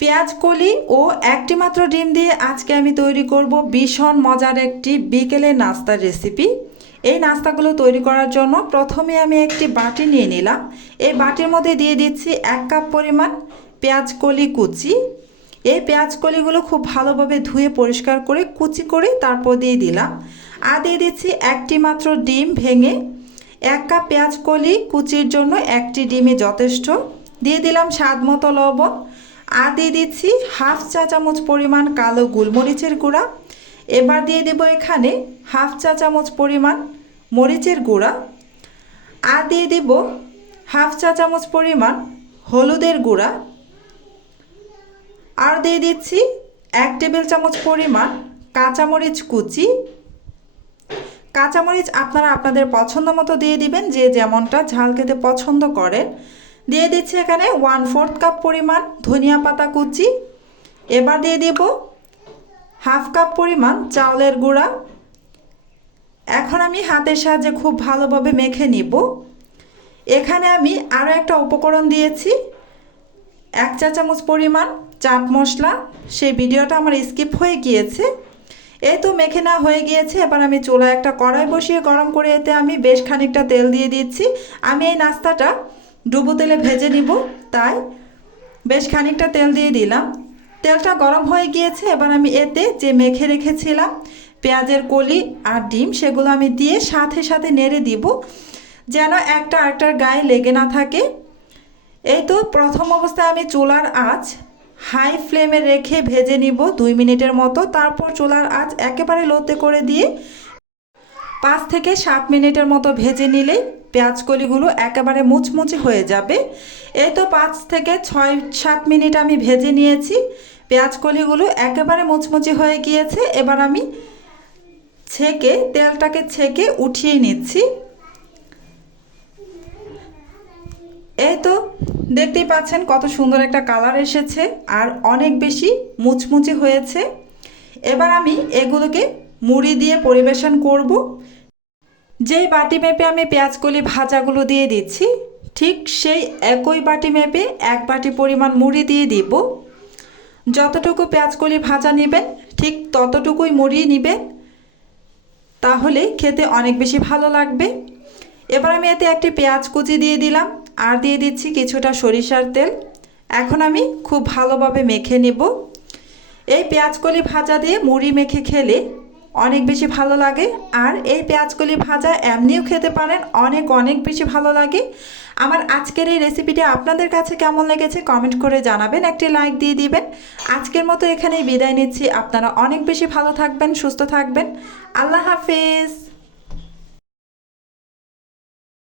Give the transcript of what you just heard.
পেঁয়াজ, কলি ও একটি মাত্র ডিম দিয়ে আজকে আমি তৈরি করব ভীষণ মজার একটি বিকেলের নাস্তার রেসিপি। এই নাস্তাগুলো তৈরি করার জন্য প্রথমে আমি একটি বাটি নিয়ে নিলাম। এই বাটির মধ্যে দিয়ে দিচ্ছি এক কাপ পরিমাণ পেঁয়াজ, কলি, কুচি। এই পেঁয়াজ, কলিগুলো খুব ভালোভাবে ধুয়ে পরিষ্কার করে কুচি করে তারপর দিয়ে দিলাম। আর দিয়ে দিচ্ছি একটি মাত্র ডিম ভেঙে এক কাপ পেঁয়াজ, কলি, কুচির জন্য একটি ডিমে যথেষ্ট। দিয়ে দিলাম স্বাদ মতো লবণ। আর দিয়ে দিচ্ছি হাফ চা চামচ পরিমাণ কালো গোলমরিচের গুঁড়া। এবার দিয়ে দেব এখানে হাফ চা চামচ পরিমাণ মরিচের গুঁড়া। আর দিয়ে দেব হাফ চা চামচ পরিমাণ হলুদের গুঁড়া। আর দিয়ে দিচ্ছি এক টেবিল চামচ পরিমাণ কাঁচামরিচ কুচি। কাঁচামরিচ আপনারা আপনাদের পছন্দ মতো দিয়ে দিবেন, যে যেমনটা ঝাল খেতে পছন্দ করেন। দিয়ে দিচ্ছি এখানে ওয়ান ফোর্থ কাপ পরিমাণ ধনিয়া পাতা কুচি। এবার দিয়ে দেব হাফ কাপ পরিমাণ চাউলের গুঁড়া। এখন আমি হাতের সাহায্যে খুব ভালোভাবে মেখে নিব। এখানে আমি আরও একটা উপকরণ দিয়েছি, এক চা চামচ পরিমাণ চাট মশলা। সেই ভিডিওটা আমার স্কিপ হয়ে গিয়েছে। এই তো মেখে না হয়ে গিয়েছে, এবার আমি চুলায় একটা কড়াই বসিয়ে গরম করে এতে আমি বেশ খানিকটা তেল দিয়ে দিচ্ছি। আমি এই নাস্তাটা ডুবো তেলে ভেজে নিব, তাই বেশ খানিকটা তেল দিয়ে দিলাম। তেলটা গরম হয়ে গিয়েছে, এবার আমি এতে যে মেখে রেখেছিলাম, পেঁয়াজের কলি আর ডিম, সেগুলো আমি দিয়ে সাথে সাথে নেড়ে দিব, যেন একটা আরেকটার গায়ে লেগে না থাকে। এই তো প্রথম অবস্থায় আমি চুলার আঁচ হাই ফ্লেমে রেখে ভেজে নিব দুই মিনিটের মতো। তারপর চুলার আঁচ একেবারে লোতে করে দিয়ে পাঁচ থেকে সাত মিনিটের মতো ভেজে নিলে পেঁয়াজ কলিগুলো একেবারে মুচমুচে হয়ে যাবে। এই তো পাঁচ থেকে ছয়, সাত মিনিট আমি ভেজে নিয়েছি। পেঁয়াজ কলিগুলো একেবারে মুচমুচে হয়ে গিয়েছে। এবার আমি ছেঁকে, তেলটাকে ছেঁকে উঠিয়ে নিচ্ছি। এই তো দেখতেই পাচ্ছেন কত সুন্দর একটা কালার এসেছে আর অনেক বেশি মুচমুচে হয়েছে। এবার আমি এগুলোকে মুড়ি দিয়ে পরিবেশন করব। যেই বাটি মেপে আমি পেঁয়াজকলি ভাজাগুলো দিয়ে দিচ্ছি, ঠিক সেই একই বাটি মেপে এক বাটি পরিমাণ মুড়ি দিয়ে দিব। যতটুকু পেঁয়াজকলি ভাজা নেবেন, ঠিক ততটুকুই মুড়ি নেবেন, তাহলে খেতে অনেক বেশি ভালো লাগবে। এবার আমি এতে একটি পেঁয়াজ কুচি দিয়ে দিলাম, আর দিয়ে দিচ্ছি কিছুটা সরিষার তেল। এখন আমি খুব ভালোভাবে মেখে নেব। এই পেঁয়াজকলি ভাজা দিয়ে মুড়ি মেখে খেলে অনেক বেশি ভালো লাগে। আর এই পেঁয়াজকলি ভাজা এমনিও খেতে পারেন, অনেক অনেক বেশি ভালো লাগে। আমার আজকের এই রেসিপিটি আপনাদের কাছে কেমন লেগেছে কমেন্ট করে জানাবেন, একটি লাইক দিয়ে দিবেন। আজকের মতো এখানেই বিদায় নিচ্ছি। আপনারা অনেক বেশি ভালো থাকবেন, সুস্থ থাকবেন। আল্লাহ হাফেজ।